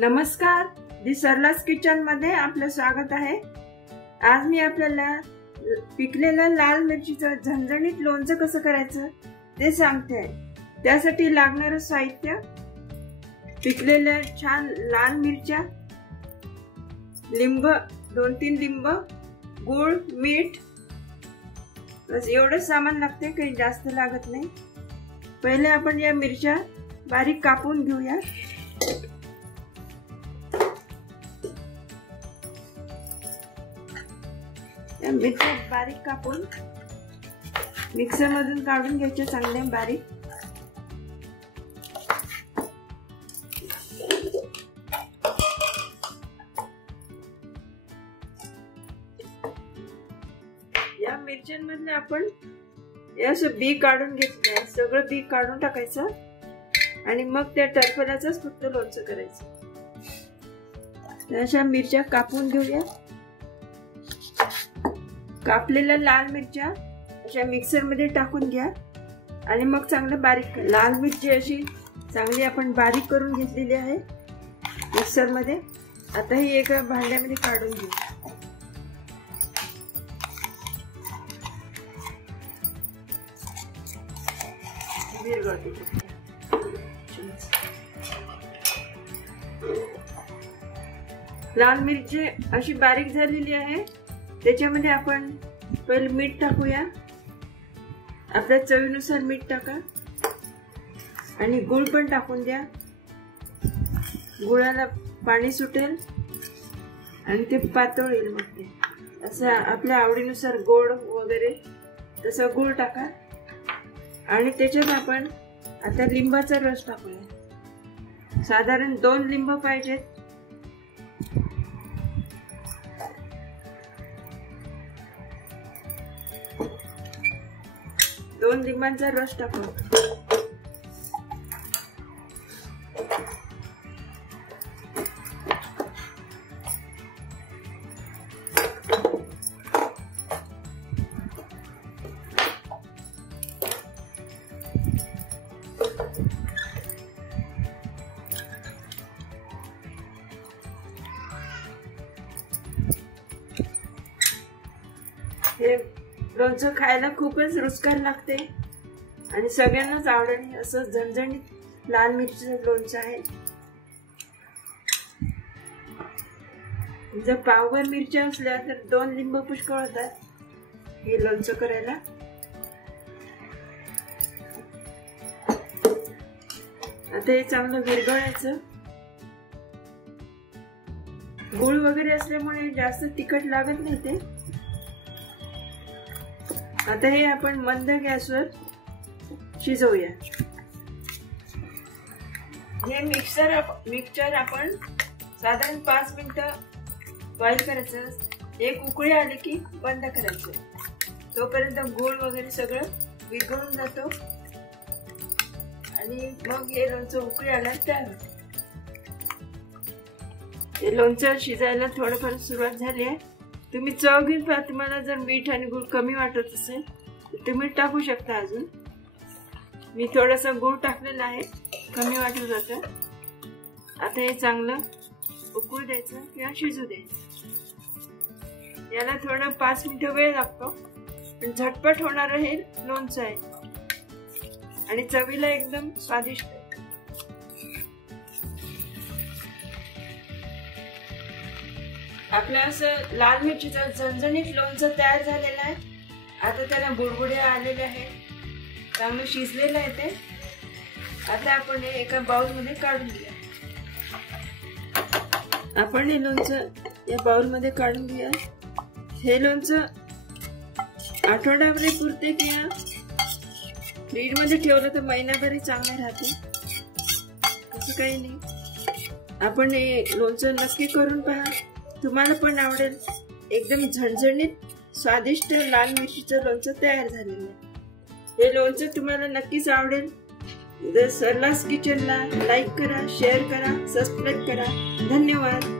नमस्कार, दी सरलास किचन मध्ये आपलं स्वागत आहे। आज मी आपल्याला पिकलेल्या लाल मिरचीचं झणझणीत लोणचं कसं करायचं ते सांगते। त्यासाठी लागणारं साहित्य: पिकलेल्या छान लाल मिरच्या, लिंब 2-3 लिंब, गूळ, मीठ, बस एवढं सामान लागते, काही जास्त लागत नाही। पहिले आपण या मिरच्या बारीक कापून घेऊया। या मिरच्या बारीक कापून मिक्सर मधून काढून घ्यायच्या चांगल्या बारीक। या मिरच्यांमधले आपण असं बी काढून घेतलंय, सगळं बी काढून टाकायचं आणि मग त्या टरफल्याचंच फक्त लोणचं करायचं। अशा मिरच्या कापून घेऊया। कापलेल्या लाल मिरच्या अशा मिक्सर मध्ये टाकून घ्या आणि मग चांगलं बारीक करा। लाल मिरची अशी चांगली आपण बारीक करून घेतलेली आहे मिक्सर मध्ये। आता ही एका भांड्यामध्ये काढून घेऊ। लाल मिरची अशी बारीक झालेली आहे, त्याच्यामध्ये आपण पहिले मीठ टाकूया। आपल्या चवीनुसार मीठ टाका आणि गूळ पण टाकून द्या। गुळाला पाणी सुटेल आणि ते पातळ येईल। मग ते असं आपल्या आवडीनुसार गोड वगैरे तसा गूळ टाका आणि त्याच्यात आपण आता लिंबाचा रस टाकूया। साधारण 2 लिंब पाहिजेत। दोन लिंबांचा रस टाकू। हे लोणचं खायला खूपच रुचकर लागते आणि सगळ्यांनाच आवडेल असं झणझणीत लाल मिरचीचं लोणचं आहे। जर पावभर मिरच्या असल्या तर 2 लिंब पुष्कळ होतात हे लोणचं करायला। आता हे चांगलं विरघळायचं। गूळ वगैरे असल्यामुळे जास्त तिखट लागत नाही ते। आता हे आपण मंद गॅसवर शिजवूया। हे मिक्सर आपण साधारण 5 मिनिटं बॉईल करायचं। एक उकळी आली की बंद करायचं, तोपर्यंत गूळ वगैरे सगळं विरघळून जातो आणि मग हे लोणचं उकळी आल्यावर तयार होते। हे लोणचं शिजायला थोडंफार सुरुवात झाली आहे। तुम्ही चव घेऊन पहा, तुम्हाला जर मीठ आणि गूळ कमी वाटत असेल तर तुम्ही टाकू शकता अजून। मी थोडासा गूळ टाकलेला आहे, कमी वाटत जातं। आता हे चांगलं उकळू द्यायचं किंवा शिजू द्यायचं। याला थोडं 5 मिनिटं वेळ लागतो, पण झटपट होणारं हे लोणचं आहे आणि चवीला एकदम स्वादिष्ट आहे। आपलं असं लाल मिरचीचं झणझणीत लोणचं तयार झालेलं आहे। आता त्याला बुडबुड्या आलेल्या आहेत, चांगलं शिजलेलं आहे ते। आता आपण हे एका बाउल मध्ये काढून घेऊया। आपण हे लोणचं या बाउल मध्ये काढून घेऊया। हे लोणचं आठवड्याभर पुरते किंवा फ्रीज मध्ये ठेवलं तर महिनाभर चांगलं राहते, असं काही नाही। आपण हे लोणचं नक्की करून पहा, तुम्हाला पण आवडेल। एकदम झणझणीत स्वादिष्ट लाल मिरचीचं लोणचं तयार झालेलं आहे। हे लोणचं तुम्हाला नक्कीच आवडेल। द सरलास किचनला लाईक करा, शेअर करा, सबस्क्राईब करा। धन्यवाद।